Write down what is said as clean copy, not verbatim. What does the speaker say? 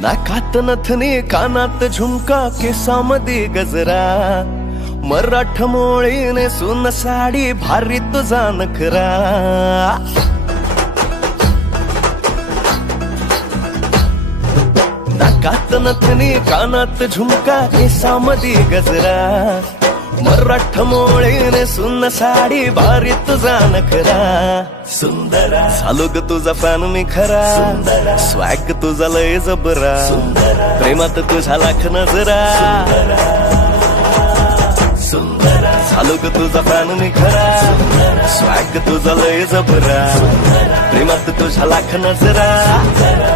नाकात नथनी कानात झुमका केसामध्ये गजरा मराठ मोळीने सुन साडी भारी तुझा नखरा नाकात नथनी कानात झुमका केसामध्ये गजरा मराठ मोळीने सुन साडी भारी तुझा नखरा सुंदरा झालो ग तुझा फॅन मी खरा स्वॅग तुझा लय जबरा प्रेमात तुझा लाख नजरा सुंदरा झालो ग तुझा फॅन मी खरा स्वॅग तुझा लय जबरा प्रेमात तुझा लाख नजरा